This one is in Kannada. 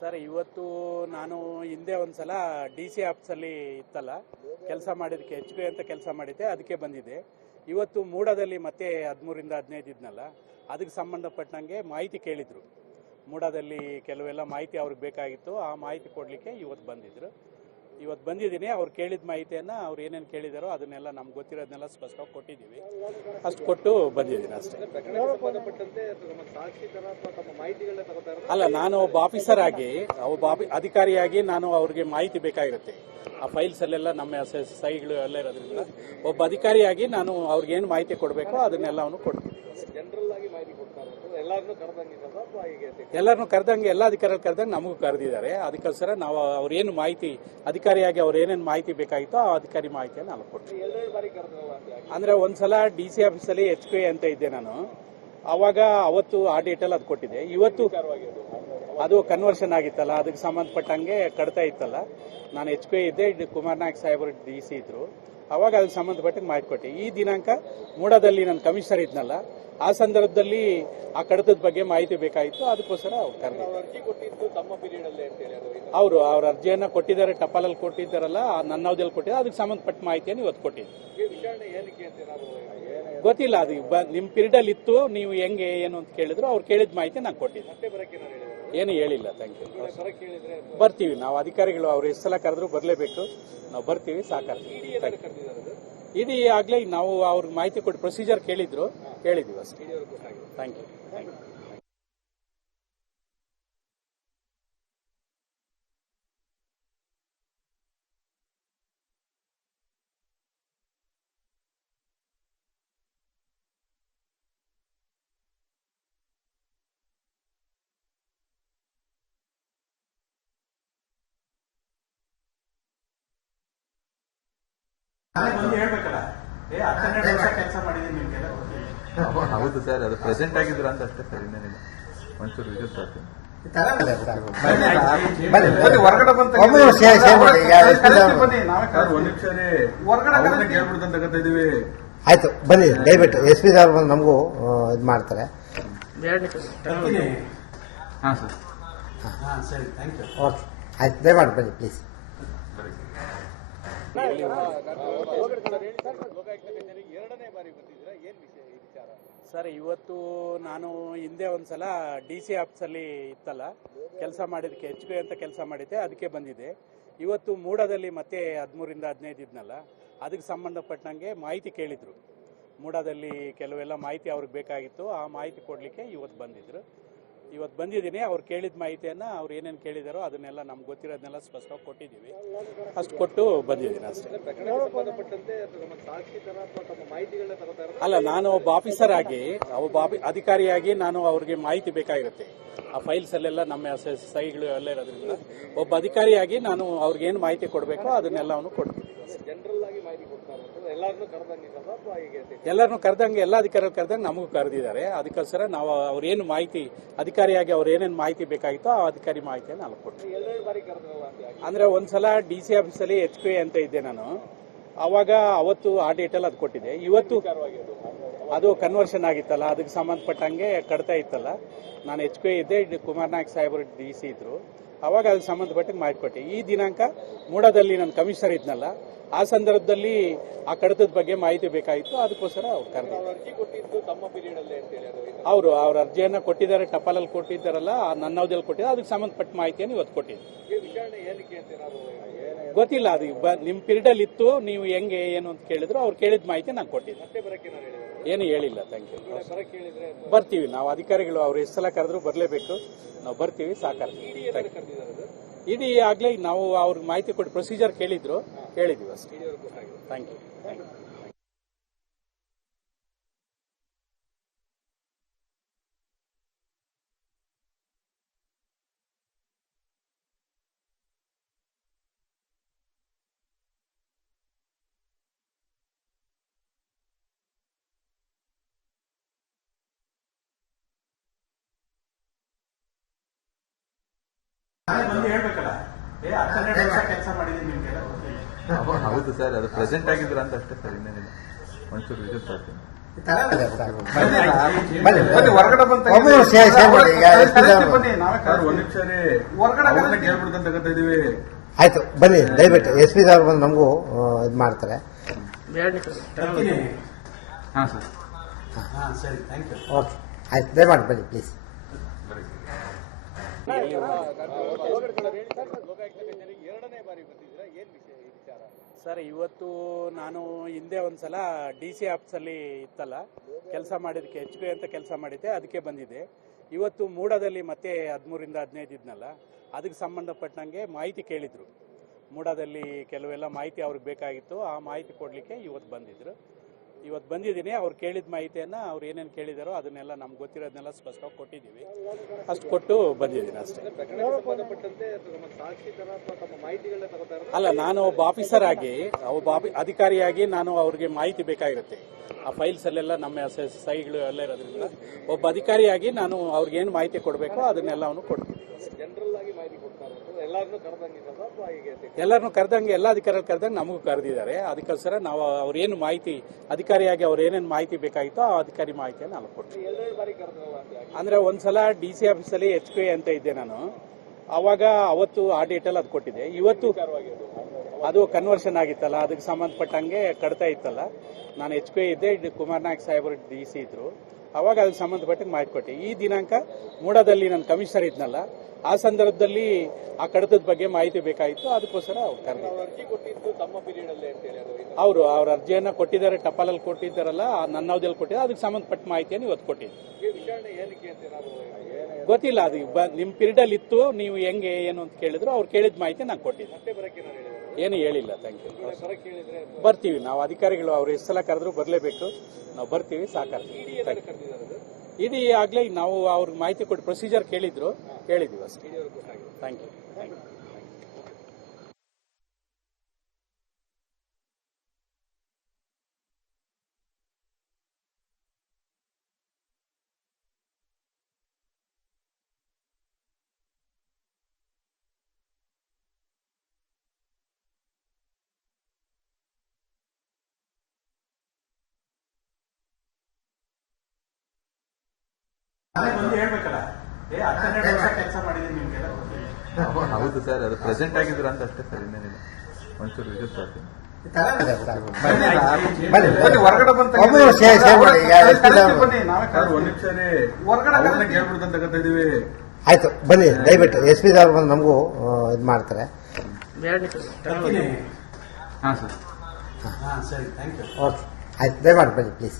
ಸರ್, ಇವತ್ತು ನಾನು ಹಿಂದೆ ಒಂದ್ಸಲ DC ಆಫೀಸಲ್ಲಿ ಇತ್ತಲ್ಲ ಕೆಲಸ ಮಾಡಿದಕ್ಕೆ HP ಅಂತ ಕೆಲಸ ಮಾಡಿದ್ದೆ, ಅದಕ್ಕೆ ಬಂದಿದ್ದೆ. ಇವತ್ತು ಮೂಡಾದಲ್ಲಿ ಮತ್ತೆ 13ರಿಂದ 15 ಇದ್ನಲ್ಲ, ಅದಕ್ಕೆ ಸಂಬಂಧಪಟ್ಟಂಗೆ ಮಾಹಿತಿ ಕೇಳಿದ್ರು. ಮೂಡಾದಲ್ಲಿ ಕೆಲವೆಲ್ಲ ಮಾಹಿತಿ ಅವ್ರಿಗೆ ಬೇಕಾಗಿತ್ತು, ಆ ಮಾಹಿತಿ ಕೊಡಲಿಕ್ಕೆ ಇವತ್ತು ಬಂದಿದ್ರು. ಇವತ್ತು ಬಂದಿದ್ದೀನಿ. ಅವ್ರು ಕೇಳಿದ ಮಾಹಿತಿಯನ್ನು ಅವ್ರು ಏನೇನು ಕೇಳಿದಾರೋ ಅದನ್ನೆಲ್ಲ ನಮ್ಗೆ ಗೊತ್ತಿರೋದನ್ನೆಲ್ಲ ಸ್ಪಷ್ಟವಾಗಿ ಕೊಟ್ಟಿದ್ದೀವಿ. ಅಷ್ಟು ಕೊಟ್ಟು ಬಂದಿದ್ದೀನಿ ಅಷ್ಟೇ. ಅಲ್ಲ, ನಾನು ಒಬ್ಬ ಆಫೀಸರ್ ಆಗಿ, ಅಧಿಕಾರಿಯಾಗಿ ನಾನು ಅವ್ರಿಗೆ ಮಾಹಿತಿ ಬೇಕಾಗಿರುತ್ತೆ. ಆ ಫೈಲ್ಸ್ ಅಲ್ಲೆಲ್ಲ ನಮ್ಮ ಸಹಿಗಳು ಎಲ್ಲ ಇರೋದ್ರಿಂದ ಒಬ್ಬ ಅಧಿಕಾರಿಯಾಗಿ ನಾನು ಅವ್ರಿಗೆ ಏನು ಮಾಹಿತಿ ಕೊಡಬೇಕೋ ಅದನ್ನೆಲ್ಲವನ್ನು ಕೊಡ್ತೀನಿ. ಎಲ್ಲರನ್ನೂ ಕರೆದಂಗೆ, ಎಲ್ಲ ಅಧಿಕಾರಿಗಳು ಕರೆದಂಗೆ ನಮಗೂ ಕರೆದಿದ್ದಾರೆ. ಅದಕ್ಕೋಸ್ಕರ ನಾವು ಅವ್ರೇನು ಮಾಹಿತಿ, ಅಧಿಕಾರಿಯಾಗಿ ಅವ್ರು ಏನೇನು ಮಾಹಿತಿ ಬೇಕಾಗಿತ್ತೋ ಆ ಅಧಿಕಾರಿ ಮಾಹಿತಿಯನ್ನು ನಾವು ಕೊಡ್ತೀವಿ. ಅಂದ್ರೆ ಒಂದ್ಸಲ DC ಆಫೀಸಲ್ಲಿ HP ಅಂತ ಇದ್ದೆ ನಾನು. ಅವತ್ತು ಆ ಡೇಟಲ್ಲಿ ಅದು ಕೊಟ್ಟಿದ್ದೆ. ಇವತ್ತು ಅದು ಕನ್ವರ್ಷನ್ ಆಗಿತ್ತಲ್ಲ, ಅದಕ್ಕೆ ಸಂಬಂಧಪಟ್ಟಂಗೆ ಕಡಿತ ಇತ್ತಲ್ಲ, ನಾನು HP ಇದ್ದೆ, ಕುಮಾರ್ ನಾಯಕ್ ಸಾಹೇಬರು DC ಇದ್ರು. ಅವಾಗ ಅದಕ್ಕೆ ಸಂಬಂಧಪಟ್ಟಂಗೆ ಮಾಹಿತಿ ಕೊಟ್ಟೆ. ಈ ದಿನಾಂಕ ಮೂಡಾದಲ್ಲಿ ನನ್ನ ಕಮಿಷನರ್ ಇದ್ನಲ್ಲ, ಆ ಸಂದರ್ಭದಲ್ಲಿ ಆ ಕಡತದ ಬಗ್ಗೆ ಮಾಹಿತಿ ಬೇಕಾಗಿತ್ತು. ಅದಕ್ಕೋಸ್ಕರ ಅವರು ಅವ್ರ ಅರ್ಜಿಯನ್ನ ಕೊಟ್ಟಿದ್ದಾರೆ, ಟಪಾಲಲ್ಲಿ ಕೊಟ್ಟಿದ್ದಾರಲ್ಲ, ನನ್ನ ಅವಧಿಯಲ್ಲಿ ಕೊಟ್ಟಿದ್ದಾರೆ. ಅದಕ್ಕೆ ಸಂಬಂಧಪಟ್ಟ ಮಾಹಿತಿಯನ್ನು ಇವತ್ತು ಕೊಟ್ಟಿದ್ದೆ. ಗೊತ್ತಿಲ್ಲ, ಅದು ನಿಮ್ಮ ಪೀರಿಯಡ್ ಅಲ್ಲಿ ಇತ್ತು, ನೀವು ಹೆಂಗೆ ಏನು ಅಂತ ಕೇಳಿದ್ರು. ಅವ್ರು ಕೇಳಿದ ಮಾಹಿತಿ ನಾನು ಕೊಟ್ಟಿದ್ದೆ. ಏನು ಹೇಳಿಲ್ಲ. Thank you. ಬರ್ತೀವಿ ನಾವು ಅಧಿಕಾರಿಗಳು, ಅವ್ರು ಎಷ್ಟು ಸಲ ಕರೆದ್ರು ಬರಲೇಬೇಕು. ನಾವು ಬರ್ತೀವಿ, ಸಾಕಾಗ್ತದೆ. ಇಡೀ ಆಗ್ಲೇ ನಾವು ಅವ್ರಿಗೆ ಮಾಹಿತಿ ಕೊಟ್ಟು ಪ್ರೊಸೀಜರ್ ಕೇಳಿದ್ರು, ಹೇಳಿದ್ವಿ ಅಷ್ಟೇ. Thank you. ಹೇಳ್ಬೇಕಲ್ಲ, 12 ವರ್ಷ ಕೆಲಸ ಮಾಡಿದ್ದೀನಿ ನಿಮ್ಗೆಲ್ಲ ಗೊತ್ತಿಲ್ಲ. ಹೌದು ಸರ್, ಅದು ಪ್ರೆಸೆಂಟ್ ಆಗಿದ್ರು ಅಂತ ಅಷ್ಟೇ ಸರ್. ಇನ್ನೇನಿಲ್ಲ, ಒಂಚೂರು ವಿಸಿಟ್ ಬರ್ತೀನಿ. ಹೊರಗಡೆ ಬಂದ ಹೊರಗಡೆ ಹೇಳ್ಬಿಡ್ದಂತ ತಗೋತಿದೀವಿ. ಆಯ್ತು, ಬನ್ನಿ ದಯವಿಟ್ಟು. SP ಅವ್ರು ಬಂದು ನಮಗೂ ಇದು ಮಾಡ್ತಾರೆ. ಹಾಂ ಸರ್. ಸರಿ, ಥ್ಯಾಂಕ್ ಯು. ಓಕೆ, ಆಯ್ತು, ದಯಮಾಡಿ ಬನ್ನಿ ಪ್ಲೀಸ್. ಸರ್, ಇವತ್ತು ನಾನು ಹಿಂದೆ ಒಂದ್ಸಲ DC ಆಫೀಸಲ್ಲಿ ಇತ್ತಲ್ಲ ಕೆಲಸ ಮಾಡಿದಕ್ಕೆ HP ಅಂತ ಕೆಲಸ ಮಾಡಿದ್ದೆ, ಅದಕ್ಕೆ ಬಂದಿದ್ದೆ. ಇವತ್ತು ಮೂಡಾದಲ್ಲಿ ಮತ್ತೆ 13ರಿಂದ 15 ಇದ್ನಲ್ಲ, ಅದಕ್ಕೆ ಸಂಬಂಧಪಟ್ಟಂಗೆ ಮಾಹಿತಿ ಕೇಳಿದ್ರು. ಮೂಡಾದಲ್ಲಿ ಕೆಲವೆಲ್ಲ ಮಾಹಿತಿ ಅವ್ರಿಗೆ ಬೇಕಾಗಿತ್ತು, ಆ ಮಾಹಿತಿ ಕೊಡಲಿಕ್ಕೆ ಇವತ್ತು ಬಂದಿದ್ರು. ಇವತ್ತು ಬಂದಿದ್ದೀನಿ. ಅವ್ರು ಕೇಳಿದ ಮಾಹಿತಿಯನ್ನು ಅವ್ರು ಏನೇನು ಕೇಳಿದಾರೋ ಅದನ್ನೆಲ್ಲ ನಮ್ಗೆ ಗೊತ್ತಿರೋದನ್ನೆಲ್ಲ ಸ್ಪಷ್ಟವಾಗಿ ಕೊಟ್ಟಿದ್ದೀವಿ. ಅಷ್ಟು ಕೊಟ್ಟು ಬಂದಿದ್ದೀನಿ ಅಷ್ಟೇ. ಅಲ್ಲ, ನಾನು ಒಬ್ಬ ಆಫೀಸರ್ ಆಗಿ, ಅಧಿಕಾರಿಯಾಗಿ ನಾನು ಅವ್ರಿಗೆ ಮಾಹಿತಿ ಬೇಕಾಗಿರುತ್ತೆ. ಆ ಫೈಲ್ಸ್ ಅಲ್ಲೆಲ್ಲ ನಮ್ಮ ಸಹಿಗಳು ಎಲ್ಲ ಇರೋದ್ರಿಂದ ಒಬ್ಬ ಅಧಿಕಾರಿಯಾಗಿ ನಾನು ಅವ್ರಿಗೆ ಏನು ಮಾಹಿತಿ ಕೊಡಬೇಕೋ ಅದನ್ನೆಲ್ಲವನ್ನು ಕೊಡ್ತೀನಿ. ಎಲ್ಲರನ್ನೂ ಕರೆದಂಗೆ, ಎಲ್ಲ ಅಧಿಕಾರಿಗಳು ಕರೆದಂಗೆ ನಮಗೂ ಕರೆದಿದ್ದಾರೆ. ಅದಕ್ಕೋಸ್ಕರ ನಾವು ಅವ್ರೇನು ಮಾಹಿತಿ, ಅಧಿಕಾರಿಯಾಗಿ ಅವ್ರು ಏನೇನು ಮಾಹಿತಿ ಬೇಕಾಗಿತ್ತೋ ಆ ಅಧಿಕಾರಿ ಮಾಹಿತಿಯನ್ನು ನಾವು ಕೊಡ್ತೀವಿ. ಅಂದ್ರೆ ಒಂದ್ಸಲ DC ಆಫೀಸಲ್ಲಿ HP ಅಂತ ಇದ್ದೆ ನಾನು. ಅವತ್ತು ಆ ಡೇಟಲ್ಲಿ ಅದು ಕೊಟ್ಟಿದ್ದೆ. ಇವತ್ತು ಅದು ಕನ್ವರ್ಷನ್ ಆಗಿತ್ತಲ್ಲ, ಅದಕ್ಕೆ ಸಂಬಂಧಪಟ್ಟಂಗೆ ಕಡಿತ ಇತ್ತಲ್ಲ, ನಾನು HP ಇದ್ದೆ, ಕುಮಾರ್ ನಾಯಕ್ ಸಾಹೇಬರು DC ಇದ್ರು. ಅದಕ್ಕೆ ಸಂಬಂಧಪಟ್ಟಂಗೆ ಮಾಹಿತಿ ಕೊಟ್ಟೆ. ಈ ದಿನಾಂಕ ಮೂಡಾದಲ್ಲಿ ನನ್ನ ಕಮಿಷನರ್ ಇದ್ನಲ್ಲ, ಆ ಸಂದರ್ಭದಲ್ಲಿ ಆ ಕಡತದ ಬಗ್ಗೆ ಮಾಹಿತಿ ಬೇಕಾಗಿತ್ತು. ಅದಕ್ಕೋಸ್ಕರ ಅವ್ರು ಅವರು ಅವ್ರ ಅರ್ಜಿಯನ್ನ ಕೊಟ್ಟಿದ್ದಾರೆ, ಟಪಾಲಲ್ಲಿ ಕೊಟ್ಟಿದ್ದಾರಲ್ಲ, ನನ್ನ ಅವಧಿಯಲ್ಲಿ ಕೊಟ್ಟಿದ್ದಾರೆ. ಅದಕ್ಕೆ ಸಂಬಂಧಪಟ್ಟ ಮಾಹಿತಿಯನ್ನು ಇವತ್ತು ಕೊಟ್ಟಿದ್ದೆ. ಗೊತ್ತಿಲ್ಲ, ಅದು ನಿಮ್ಮ ಪೀರಿಯಡ್ ಅಲ್ಲಿ ಇತ್ತು, ನೀವು ಹೆಂಗೆ ಏನು ಅಂತ ಕೇಳಿದ್ರು. ಅವ್ರು ಕೇಳಿದ ಮಾಹಿತಿ ನಾನು ಕೊಟ್ಟಿದ್ದೆ. ಏನು ಹೇಳಿಲ್ಲ. Thank you. ಬರ್ತೀವಿ ನಾವು ಅಧಿಕಾರಿಗಳು, ಅವ್ರು ಎಷ್ಟು ಸಲ ಕರೆದ್ರು ಬರಲೇಬೇಕು. ನಾವು ಬರ್ತೀವಿ, ಸಾಕಾಗ್ತದೆ. ಇಡೀ ಆಗ್ಲೇ ನಾವು ಅವ್ರಿಗೆ ಮಾಹಿತಿ ಕೊಟ್ಟು ಪ್ರೊಸೀಜರ್ ಕೇಳಿದ್ರು, ಹೇಳಿದ್ವಿ ಅಷ್ಟೇ. Thank you. ಹೇಳ್ಬೇಕಲ್ಲ, 12 ವರ್ಷ ಕೆಲಸ ಮಾಡಿದ್ದೀನಿ ನಿಮ್ಗೆಲ್ಲ ಗೊತ್ತಿಲ್ಲ. ಹೌದು ಸರ್, ಅದು ಪ್ರೆಸೆಂಟ್ ಆಗಿದ್ರು ಅಂತ ಅಷ್ಟೇ ಸರ್. ಇನ್ನೇನಿಲ್ಲ, ಒಂಚೂರು ವಿಸಿಟ್ ಬರ್ತೀನಿ. ಬನ್ನಿ ಹೊರಗಡೆ ಬಂತ ಒಬ್ಬರು ಶೇರ್ ಮಾಡಿ ಈಗ SP ಸಾಹೇಬ್ರು. ಬನ್ನಿ ನಾವೇ ಕಾರ್ ಒಂದ್ ನಿಮಿಷ ರೀ ಹೊರಗಡೆ ಕೇಳ್ಬಿಡ್ತಂತ ತಗೋತಾ ಇದೀವಿ. ಆಯ್ತು ಬನ್ನಿ ದಯವಿಟ್ಟು SP ಸಾಹೇಬ್ರು ಬಂದು ನಮಗೂ ಇದು ಮಾಡ್ತಾರೆ. ಹಾ ಸರ್ ಸರಿ ಥ್ಯಾಂಕ್ ಯು. ಓಕೆ ಆಯ್ತು ದಯಮಾಡಿ ಬನ್ನಿ ಪ್ಲೀಸ್. ಸರ್ ಇವತ್ತು ನಾನು ಹಿಂದೆ ಒಂದ್ಸಲ DC ಆಫೀಸಲ್ಲಿ ಇತ್ತಲ್ಲ ಕೆಲಸ ಮಾಡಿದ್ದಕ್ಕೆ HP ಅಂತ ಕೆಲಸ ಮಾಡಿದ್ದೆ, ಅದಕ್ಕೆ ಬಂದಿದ್ದೆ. ಇವತ್ತು ಮೂಡಾದಲ್ಲಿ ಮತ್ತೆ 13ರಿಂದ 15 ಇದ್ನಲ್ಲ, ಅದಕ್ಕೆ ಸಂಬಂಧಪಟ್ಟಂಗೆ ಮಾಹಿತಿ ಕೇಳಿದ್ರು. ಮೂಡಾದಲ್ಲಿ ಕೆಲವೆಲ್ಲ ಮಾಹಿತಿ ಅವ್ರಿಗೆ ಬೇಕಾಗಿತ್ತು, ಆ ಮಾಹಿತಿ ಕೊಡಲಿಕ್ಕೆ ಇವತ್ತು ಬಂದಿದ್ರು. ಇವತ್ತು ಬಂದಿದ್ದೀನಿ. ಅವ್ರು ಕೇಳಿದ ಮಾಹಿತಿಯನ್ನು ಅವ್ರು ಏನೇನು ಕೇಳಿದಾರೋ ಅದನ್ನೆಲ್ಲ ನಮ್ಗೆ ಗೊತ್ತಿರೋದನ್ನೆಲ್ಲ ಸ್ಪಷ್ಟವಾಗಿ ಕೊಟ್ಟಿದ್ದೀವಿ. ಅಷ್ಟು ಕೊಟ್ಟು ಬಂದಿದ್ದೀನಿ ಅಷ್ಟೇ. ಅಲ್ಲ, ನಾನು ಒಬ್ಬ ಆಫೀಸರ್ ಆಗಿ ಅಧಿಕಾರಿಯಾಗಿ ನಾನು ಅವ್ರಿಗೆ ಮಾಹಿತಿ ಬೇಕಾಗಿರುತ್ತೆ. ಆ ಫೈಲ್ಸಲ್ಲೆಲ್ಲ ನಮ್ಮ ಸಹಿಗಳು ಎಲ್ಲ ಇರೋದ್ರಿಂದ ಒಬ್ಬ ಅಧಿಕಾರಿಯಾಗಿ ನಾನು ಅವ್ರಿಗೇನು ಮಾಹಿತಿ ಕೊಡಬೇಕೋ ಅದನ್ನೆಲ್ಲವನ್ನು ಕೊಡ್ತೀನಿ. ಎಲ್ಲರನ್ನೂ ಕರೆದಂಗೆ ಎಲ್ಲ ಅಧಿಕಾರಿಗಳು ಕರೆದಂಗೆ ನಮಗೂ ಕರೆದಿದ್ದಾರೆ. ಅದಕ್ಕೋಸ್ಕರ ನಾವು ಅವ್ರೇನು ಮಾಹಿತಿ ಅಧಿಕಾರಿಯಾಗಿ ಅವ್ರು ಏನೇನು ಮಾಹಿತಿ ಬೇಕಾಗಿತ್ತೋ ಆ ಅಧಿಕಾರಿ ಮಾಹಿತಿಯನ್ನು ನಾನು ಕೊಡ್ತೀನಿ. ಅಂದರೆ ಒಂದ್ಸಲ DC ಆಫೀಸಲ್ಲಿ HP ಅಂತ ಇದ್ದೆ ನಾನು. ಆವಾಗ ಅವತ್ತು ಆ ಡೇಟಲ್ಲಿ ಅದು ಕೊಟ್ಟಿದ್ದೆ. ಇವತ್ತು ಅದು ಕನ್ವರ್ಷನ್ ಆಗಿತ್ತಲ್ಲ, ಅದಕ್ಕೆ ಸಂಬಂಧಪಟ್ಟಂಗೆ ಕಡಿತ ಇತ್ತಲ್ಲ, ನಾನು HP ಇದ್ದೆ, ಕುಮಾರ್ ನಾಯಕ್ ಸಾಹೇಬರು DC ಇದ್ರು. ಅವಾಗ ಅದಕ್ಕೆ ಸಂಬಂಧಪಟ್ಟಂಗೆ ಮಾಹಿತಿ ಕೊಟ್ಟೆ. ಈ ದಿನಾಂಕ ಮೂಡಾದಲ್ಲಿ ನಾನು ಕಮಿಷನರ್ ಇದ್ನಲ್ಲ, ಆ ಸಂದರ್ಭದಲ್ಲಿ ಆ ಕಡತದ ಬಗ್ಗೆ ಮಾಹಿತಿ ಬೇಕಾಗಿತ್ತು. ಅದಕ್ಕೋಸ್ಕರ ಅವ್ರು ಅವರು ಅವ್ರ ಅರ್ಜಿಯನ್ನು ಕೊಟ್ಟಿದ್ದಾರೆ, ಟಪಾಲಲ್ಲಿ ಕೊಟ್ಟಿದ್ದಾರಲ್ಲ, ನನ್ನ ಅವಧಿಯಲ್ಲಿ ಕೊಟ್ಟಿದ್ದಾರೆ. ಅದಕ್ಕೆ ಸಂಬಂಧಪಟ್ಟ ಮಾಹಿತಿಯನ್ನು ಇವತ್ತು ಕೊಟ್ಟಿದ್ದೆ. ಗೊತ್ತಿಲ್ಲ, ಅದು ನಿಮ್ಮ ಪೀರಿಯಡಲ್ಲಿ ಇತ್ತು, ನೀವು ಹೆಂಗೆ ಏನು ಅಂತ ಕೇಳಿದ್ರು. ಅವ್ರು ಕೇಳಿದ ಮಾಹಿತಿ ನಾನು ಕೊಟ್ಟಿದ್ದೆ. ಏನು ಹೇಳಿಲ್ಲ. Thank you. ಬರ್ತೀವಿ ನಾವು ಅಧಿಕಾರಿಗಳು, ಅವ್ರು ಎಷ್ಟು ಸಲ ಕರೆದ್ರು ಬರಲೇಬೇಕು. ನಾವು ಬರ್ತೀವಿ, ಸಾಕಾರ. ಇಡೀ ಆಗಲೇ ನಾವು ಅವ್ರಿಗೆ ಮಾಹಿತಿ ಕೊಟ್ಟು ಪ್ರೊಸೀಜರ್ ಹೇಳಿದ್ವಿ ಅಷ್ಟೇ. Thank you. ಹೇಳ್ಬೇಕಲ್ಲ, 12 ವರ್ಷ ಕೆಲಸ ಮಾಡಿದ್ದೀನಿ, ನಿಮ್ಗೆಲ್ಲ ಗೊತ್ತಿಲ್ಲ. ಹೌದು ಸರ್, ಅದು ಪ್ರೆಸೆಂಟ್ ಆಗಿದ್ರ ಅಂತ ಅಷ್ಟೇ ಸರ್, ಇನ್ನೇನಿಲ್ಲ. ಒಂಚೂರು ವಿಸಿಟ್ ಮಾಡ್ತೀನಿ. ಬನ್ನಿ ಹೊರಗಡೆ ಬಂತ ಒಬ್ಬರು ಶೇರ್ ಮಾಡಿ ಈಗ SP ಸಾಹೇಬ್ರು. ಬನ್ನಿ ನಾವೇ ಕಾರ್ ಒಂದ್ ನಿಮಿಷ ರೀ ಹೊರಗಡೆ ಕೇಳ್ಬಿಡ್ತಂತ ತಗೋತಾ ಇದೀವಿ. ಆಯ್ತು ಬನ್ನಿ ದಯವಿಟ್ಟು SP ಸಾಹೇಬ್ರು ಬಂದು ನಮಗೂ ಇದು ಮಾಡ್ತಾರೆ. ಹಾ ಸರ್ ಸರಿ ಥ್ಯಾಂಕ್ ಯು. ಓಕೆ ಆಯ್ತು ದಯಮಾಡಿ ಬನ್ನಿ ಪ್ಲೀಸ್.